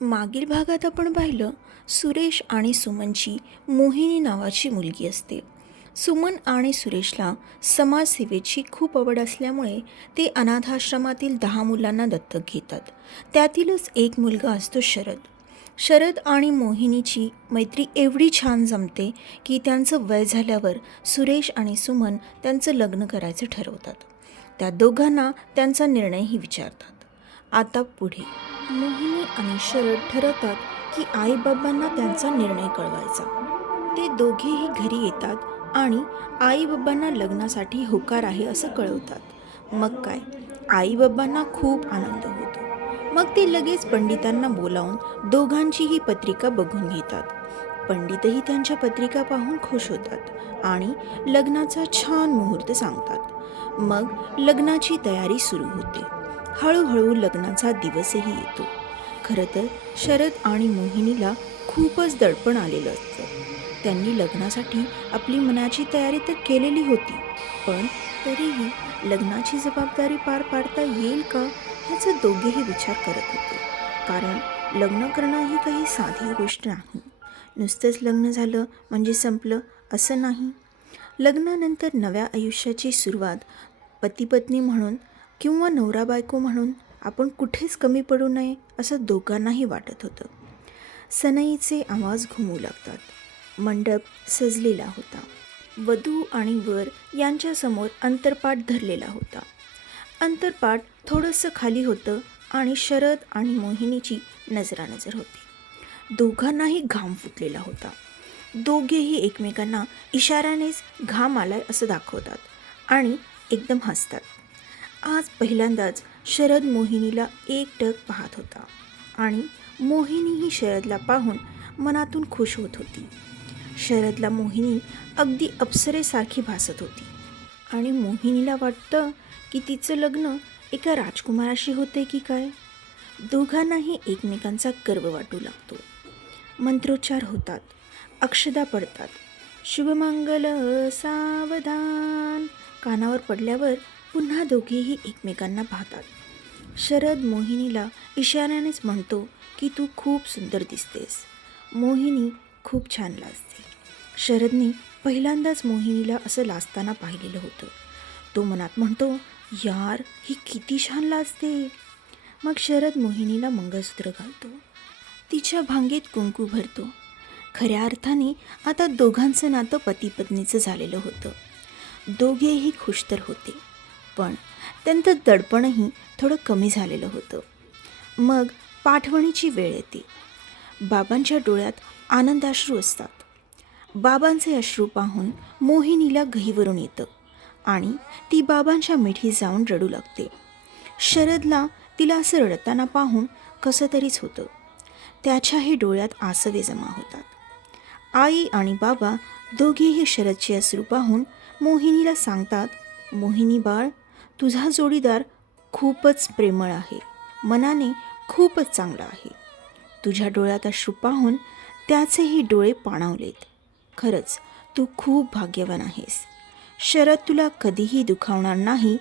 मागील भागात आपण पाहिलं, सुरेश आणि सुमनची मोहिनी नावाची मुलगी असते. सुमन आणि सुरेशला समाजसेवेची खूप आवड असल्यामुळे ते अनाथाश्रमातील 10 मुलांना दत्तक घेतात. त्यातीलच एक मुलगा असतो शरद. शरद आणि मोहिनीची मैत्री एवढी छान जमते की त्यांचं वय झाल्यावर सुरेश आणि सुमन त्यांचं लग्न करायचं ठरवतात. त्या दोघांना त्यांचा निर्णयही विचारतात. आता पुढे मोहिनी आणि शरद ठरवतात की आईबाबांना त्यांचा निर्णय कळवायचा. ते दोघेही घरी येतात आणि आईबाबांना लग्नासाठी होकार आहे असं कळवतात. मग काय, आईबाबांना खूप आनंद होतो. मग ते लगेच पंडितांना बोलावून दोघांचीही पत्रिका बघून घेतात. पंडितही त्यांच्या पत्रिका पाहून खुश होतात आणि लग्नाचा छान मुहूर्त सांगतात. मग लग्नाची तयारी सुरू होते. हळूहळू लग्नाचा दिवसही येतो. खरं तर शरद आणि मोहिनीला खूपच दडपण आलेलं असतं. त्यांनी लग्नासाठी आपली मनाची तयारी तर केलेली होती, पण तरीही लग्नाची जबाबदारी पार पाडता येईल का ह्याचा दोघेही विचार करत होते. कारण लग्न करणं ही काही साधी गोष्ट नाही. नुसतंच लग्न झालं म्हणजे संपलं असं नाही. लग्नानंतर नव्या आयुष्याची सुरुवात पती-पत्नी म्हणून किंवा नवरा-बायको म्हणून आपण कुठेच कमी पडू नये असं दोघांनाही वाटत होतं. सनईचे आवाज घुमू लागतात. मंडप सजलेला होता. वधू आणि वर यांच्यासमोर अंतरपाट धरलेला होता. अंतरपाट थोडंसं खाली होतं आणि शरद आणि मोहिनीची नजरानजर होती. दोघांनाही घाम फुटलेला होता. दोघेही एकमेकांना इशाऱ्यानेच घाम आलाय असं दाखवतात आणि एकदम हसतात. आज पहिल्यांदाच शरद मोहिनीला एकटक पाहत होता आणि मोहिनीही शरदला पाहून मनातून खुश होत होती. शरदला मोहिनी अगदी अप्सरेसारखी भासत होती आणि मोहिनीला वाटतं की तिचं लग्न एका राजकुमाराशी होते की काय. दोघांनाही एकमेकांचा गर्व वाटू लागतो. मंत्रोच्चार होतात, अक्षदा पडतात. शुभमंगल सावधान कानावर पडल्यावर पुन्हा दोघेही एकमेकांना पाहतात. शरद मोहिनीला इशाऱ्यानेच म्हणतो की तू खूप सुंदर दिसतेस. मोहिनी खूप छान लाजते. शरदने पहिल्यांदाच मोहिनीला असं लाजताना पाहिलेलं होतं. तो मनात म्हणतो, यार ही किती छान लाजते. मग शरद मोहिनीला मंगळसूत्र घालतो. तिच्या भांगेत कुंकू भरतो. खऱ्या अर्थाने आता दोघांचं नातं पती-पत्नीचं झालेलं होतं. दोघेही खुश तर होते, पण त्यांचं दडपणही थोडं कमी झालेलं होतं. मग पाठवणीची वेळ येते. बाबांच्या डोळ्यात आनंदाश्रू असतात. बाबांचे अश्रू पाहून मोहिनीला गहिवरून येतं आणि ती बाबांच्या मिठी जाऊन रडू लागते. शरदला तिला असं रडताना पाहून कसं तरीच होतं. त्याच्याही डोळ्यात आसवे जमा होतात. आई आणि बाबा दोघेही शरदचे अश्रू पाहून मोहिनीला सांगतात, मोहिनी बाळ, तुझा जोडीदार खूपच प्रेमळ आहे, मनाने खूपच चांगला आहे. तुझ्या डोळ्यात अश्रू पाहून त्याचेही डोळे पाणावलेत. खरंच तू खूप भाग्यवान आहेस. शरद तुला कधीही दुखावणार नाही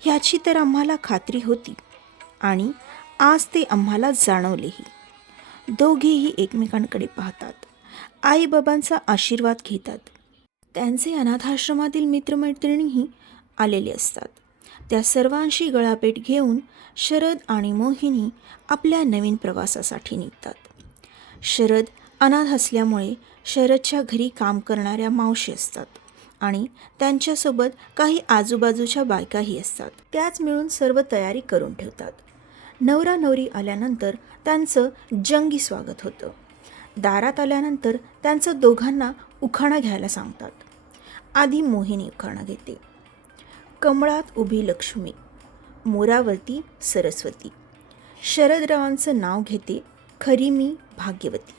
ह्याची तर आम्हाला खात्री होती आणि आज ते आम्हाला जाणवलेही. दोघेही एकमेकांकडे पाहतात. आईबाबांचा आशीर्वाद घेतात. त्यांचे अनाथाश्रमातील मित्रमैत्रिणीही आलेले असतात. त्या सर्वांशी गळाभेट घेऊन शरद आणि मोहिनी आपल्या नवीन प्रवासासाठी निघतात. शरद अनाथ असल्यामुळे शरदच्या घरी काम करणाऱ्या मावशी असतात आणि त्यांच्यासोबत काही आजूबाजूच्या बायकाही असतात. त्याच मिळून सर्व तयारी करून ठेवतात. नवरा नवरी आल्यानंतर त्यांचं जंगी स्वागत होतं. दारात आल्यानंतर त्यांचं दोघांना उखाणा घ्यायला सांगतात. आधी मोहिनी उखाणा घेते. कमळात उभी लक्ष्मी, मोरावरती सरस्वती, शरदरावांचं नाव घेते, खरी मी भाग्यवती.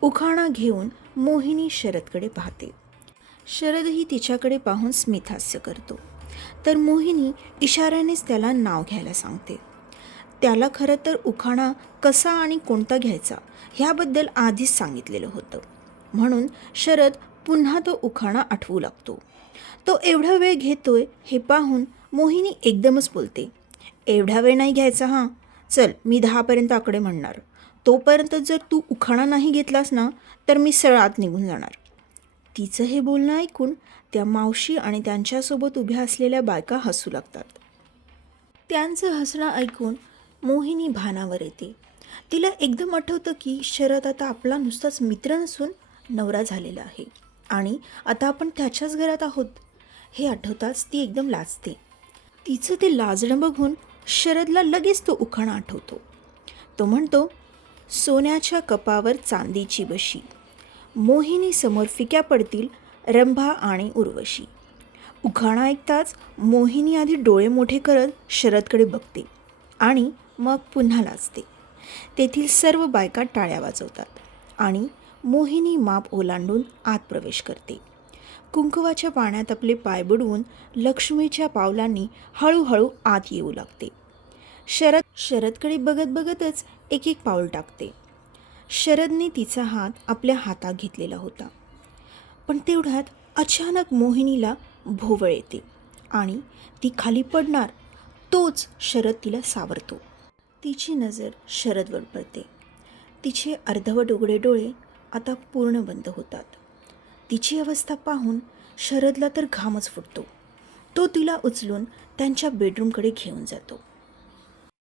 उखाणा घेऊन मोहिनी शरदकडे पाहते. शरदही तिच्याकडे पाहून स्मितहास्य करतो. तर मोहिनी इशाऱ्यानेच त्याला नाव घ्यायला सांगते. त्याला खरं तर उखाणा कसा आणि कोणता घ्यायचा ह्याबद्दल आधीच सांगितलेलं होतं. म्हणून शरद पुन्हा तो उखाणा आठवू लागतो. तो एवढा वेळ घेतोय हे पाहून मोहिनी एकदमच बोलते, एवढा वेळ नाही घ्यायचा हां. चल, मी 10पर्यंत आकडे म्हणणार, तोपर्यंत जर तू उखाणा नाही घेतलास ना तर मी सरळ आत निघून जाणार. तिचं हे बोलणं ऐकून त्या मावशी आणि त्यांच्यासोबत उभ्या असलेल्या बायका हसू लागतात. त्यांचं हसणं ऐकून मोहिनी भानावर येते. तिला एकदम आठवतं की शरद आता आपला नुसताच मित्र नसून नवरा झालेला आहे आणि आता आपण त्याच्याच घरात आहोत. हे आठवताच ती एकदम लाजते. तिचं ते लाजणं बघून शरदला लगेच तो उखाणा आठवतो. तो म्हणतो, सोन्याच्या कपावर चांदीची बशी, मोहिनी समोर फिक्या पडतील रंभा आणि उर्वशी. उखाणा ऐकताच मोहिनी आधी डोळे मोठे करत शरदकडे बघते आणि मग पुन्हा लाजते. तेथील सर्व बायका टाळ्या वाजवतात आणि मोहिनी माप ओलांडून आत प्रवेश करते. कुंकवाच्या पाण्यात आपले पाय बुडवून लक्ष्मीच्या पावलांनी हळूहळू आत येऊ लागते. शरदकडे बघत बघतच एक एक पाऊल टाकते. शरदने तिचा हात आपल्या हातात घेतलेला होता. पण तेवढ्यात अचानक मोहिनीला भोवळ येते आणि ती खाली पडणार तोच शरद तिला सावरतो. तिची नजर शरदवर पडते. तिचे अर्धवट उघडे डोळे आता पूर्ण बंद होतात. तिची अवस्था पाहून शरदला तर घामच फुटतो. तो तिला उचलून त्यांच्या बेडरूमकडे घेऊन जातो.